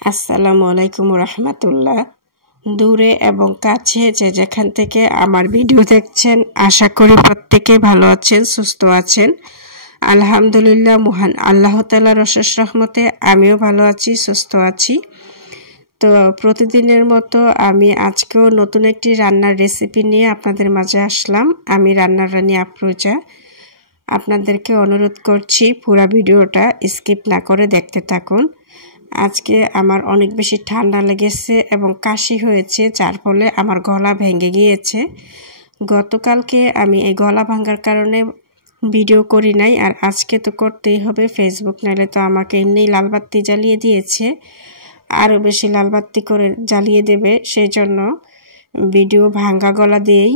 আসসালামু আলাইকুম রহমতুল্লাহ। দূরে এবং কাছে যে যেখান থেকে আমার ভিডিও দেখছেন, আশা করি প্রত্যেকে ভালো আছেন, সুস্থ আছেন। আলহামদুলিল্লাহ, মহান আল্লাহ তাআলার অশেষ রহমতে আমিও ভালো আছি, সুস্থ আছি। তো প্রতিদিনের মতো আমি আজকেও নতুন একটি রান্নার রেসিপি নিয়ে আপনাদের মাঝে আসলাম। আমি রান্নার রানী আফরোজা। আপনাদেরকে অনুরোধ করছি পুরো ভিডিওটা স্কিপ না করে দেখতে থাকুন। আজকে আমার অনেক বেশি ঠান্ডা লেগেছে এবং কাশি হয়েছে, যার ফলে আমার গলা ভেঙে গিয়েছে। গতকালকে আমি এই গলা ভাঙার কারণে ভিডিও করি নাই, আর আজকে তো করতেই হবে। ফেসবুক নাইলে তো আমাকে এমনিই লালবাতি জ্বালিয়ে দিয়েছে, আরও বেশি লালবাতি করে জ্বালিয়ে দেবে। সেই জন্য ভিডিও ভাঙা গলা দিয়েই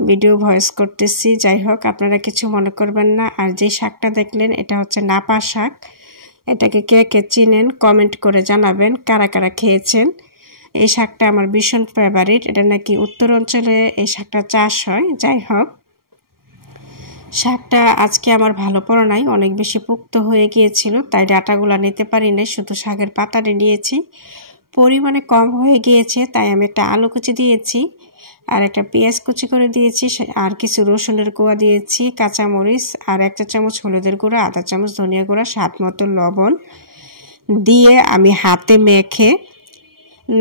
ভিডিও ভয়েস করতেছি। যাই হোক, আপনারা কিছু মনে করবেন না। আর যে শাকটা দেখলেন, এটা হচ্ছে নাপা শাক। এটাকে কে কে চিনেন কমেন্ট করে জানাবেন, কারা কারা খেয়েছেন। এই শাকটা আমার ভীষণ ফেভারিট। এটা নাকি উত্তর অঞ্চলে এই শাকটা চাষ হয়। যাই হোক, শাকটা আজকে আমার ভালো পড়া নাই, অনেক বেশি পোক্ত হয়ে গিয়েছিল, তাই ডাঁটাগুলো নিতে পারি নাই, শুধু শাকের পাতাটা নিয়েছি। পরিমাণে কম হয়ে গিয়েছে, তাই আমি একটা আলু কুচি দিয়েছি, আর একটা পেঁয়াজ কুচি করে দিয়েছি, আর কিছু রসুনের কোয়া দিয়েছি, কাঁচামরিচ, আর 1 চা চামচ হলুদের গুঁড়া, 1/2 চামচ ধনিয়া গুঁড়া, স্বাদ মতো লবণ দিয়ে আমি হাতে মেখে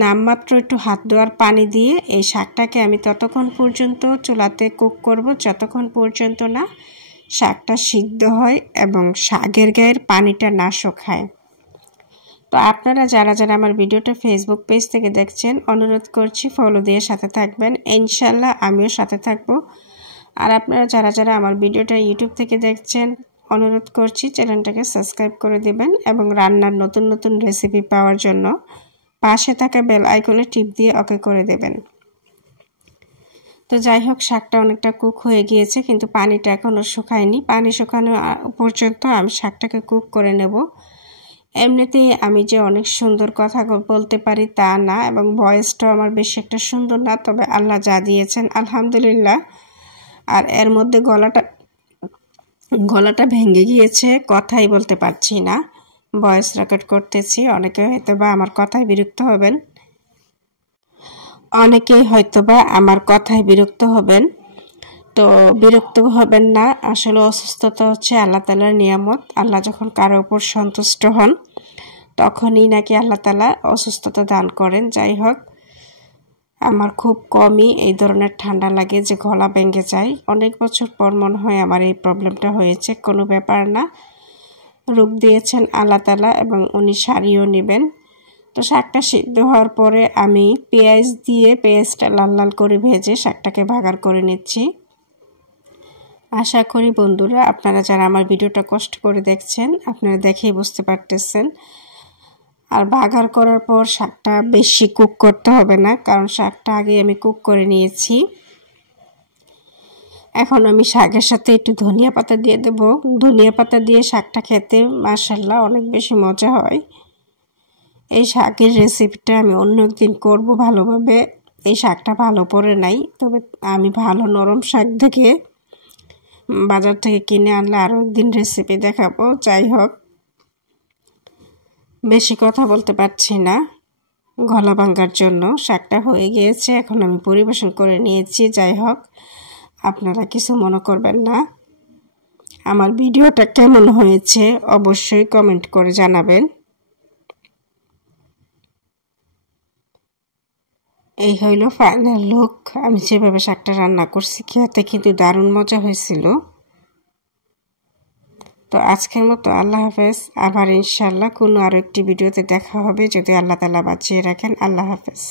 নামমাত্র একটু হাত ধোয়ার পানি দিয়ে এই শাকটাকে আমি ততক্ষণ পর্যন্ত চুলাতে কুক করব যতক্ষণ পর্যন্ত না শাকটা সিদ্ধ হয় এবং শাকের গায়ের পানিটা না শুকায়। তো আপনারা যারা যারা আমার ভিডিওটা ফেসবুক পেজ থেকে দেখছেন, অনুরোধ করছি ফলো দিয়ে সাথে থাকবেন। ইনশাল্লাহ আমিও সাথে থাকব। আর আপনারা যারা যারা আমার ভিডিওটা ইউটিউব থেকে দেখছেন, অনুরোধ করছি চ্যানেলটাকে সাবস্ক্রাইব করে দিবেন এবং রান্নার নতুন নতুন রেসিপি পাওয়ার জন্য পাশে থাকা বেল আইকনে টিপ দিয়ে ওকে করে দেবেন। তো যাই হোক, শাকটা অনেকটা কুক হয়ে গিয়েছে, কিন্তু পানিটা এখনও শুকায়নি। পানি শুকানো পর্যন্ত আমি শাকটাকে কুক করে নেব। এমনিতেই আমি যে অনেক সুন্দর কথা বলতে পারি তা না, এবং ভয়েসটাও আমার বেশি একটা সুন্দর না, তবে আল্লাহ যা দিয়েছেন আলহামদুলিল্লাহ। আর এর মধ্যে গলাটা ভেঙে গিয়েছে, কথাই বলতে পারছি না। ভয়েস রেকর্ড করতেছি, অনেকেই হয়তোবা আমার কথায় বিরক্ত হবেন। তো বিরক্ত হবেন না। আসলে অসুস্থতা হচ্ছে আল্লাহ তাআলার নিয়ামত। আল্লাহ যখন কারো উপর সন্তুষ্ট হন, তখনই নাকি আল্লাহ তাআলা অসুস্থতা দান করেন। যাই হোক, আমার খুব কমই এই ধরনের ঠান্ডা লাগে যে গলা ভেঙে যায়। অনেক বছর পর মনে হয় আমার এই প্রবলেমটা হয়েছে। কোনো ব্যাপার না, রোগ দিয়েছেন আল্লাহ তাআলা এবং উনি সারিয়েও নেবেন। তো শাকটা সিদ্ধ হওয়ার পরে আমি পেঁয়াজ দিয়ে পেঁয়াজটা লাল লাল করে ভেজে শাকটাকে ভাগার করে নিচ্ছি। আশা করি বন্ধুরা, আপনারা যারা আমার ভিডিওটা কষ্ট করে দেখছেন, আপনারা দেখেই বুঝতে পারতেছেন। আর ভাগার করার পর শাকটা বেশি কুক করতে হবে না, কারণ শাকটা আগে আমি কুক করে নিয়েছি। এখন আমি শাকের সাথে একটু ধনিয়া পাতা দিয়ে দেব। ধনিয়া পাতা দিয়ে শাকটা খেতে মাশাআল্লাহ অনেক বেশি মজা হয়। এই শাকের রেসিপিটা আমি অন্য একদিন করব ভালোভাবে। এই শাকটা ভালো পড়ে নাই, তবে আমি ভালো নরম শাক দেখে বাজার থেকে কিনে আনলে আরও একদিন রেসিপি দেখাবো। যাই হোক, বেশি কথা বলতে পারছি না গলা ভাঙার জন্য। শাকটা হয়ে গিয়েছে, এখন আমি পরিবেশন করে নিয়েছি। যাই হোক, আপনারা কিছু মনে করবেন না। আমার ভিডিওটা কেমন হয়েছে অবশ্যই কমেন্ট করে জানাবেন। এই হইল ফাইনাল লুক। আমি যেভাবে শাকটা রান্না করছি, খেতে কিন্তু দারুণ মজা হয়েছিল। তো আজকের মতো আল্লাহ হাফেজ। আবার ইনশাল্লাহ কোনো আরও একটি ভিডিওতে দেখা হবে, যদি আল্লাহ তাআলা বাঁচিয়ে রাখেন। আল্লাহ হাফেজ।